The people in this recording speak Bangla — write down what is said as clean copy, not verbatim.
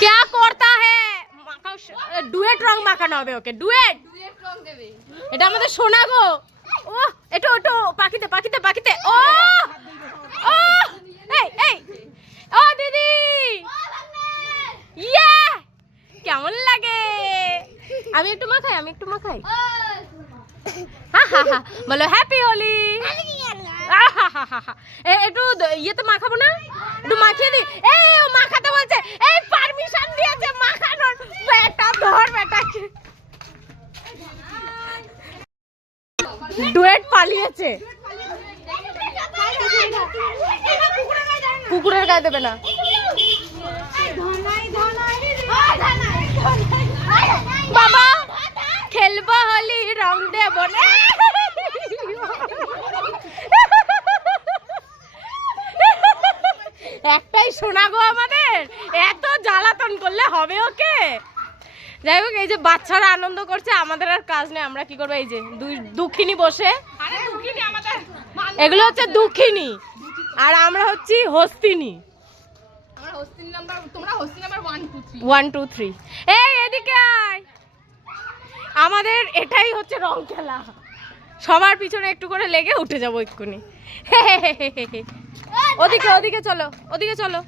क्या করতা হে ডুয়েট রং মাখানো হবে ওকে ডুয়েট রং দেবে এটা আমাদের সোনা গো ও এটো এটো পাখিতে পাখিতে পাখিতে ও ও এই এই ও দিদি ইয়ে কেমন লাগে আমি একটু মাখাই বলো হ্যাপি হোলি একটু ইয়েতে মাখাবো না একটু মাখিয়ে দি এই মাখাতে বলছে এই পারমিশন দিয়েছে মাখানোর বেটা ধর বেটাকে ডুয়েট পালিয়েছে কুকুরের গায়ে দেবে না বাবা খেলবো হোলি রং দেব না একটাই শোনা গো আমাদের এত জ্বালাতন করলে হবে ওকে যাই হোক এই যে বাচ্চারা আনন্দ করছে আমাদের আর কাজ নেই আমরা কি করবো এই যে দুঃখিনী বসে এগুলো হচ্ছে দুঃখিনী আর আমরা হচ্ছি হস্তিনী 1 2 3 এই এদিকে আয় আমাদের এটাই হচ্ছে রং খেলা সবার পিছনে একটু করে লেগে উঠে যাবো এক্ষুনি ওদিকে চলো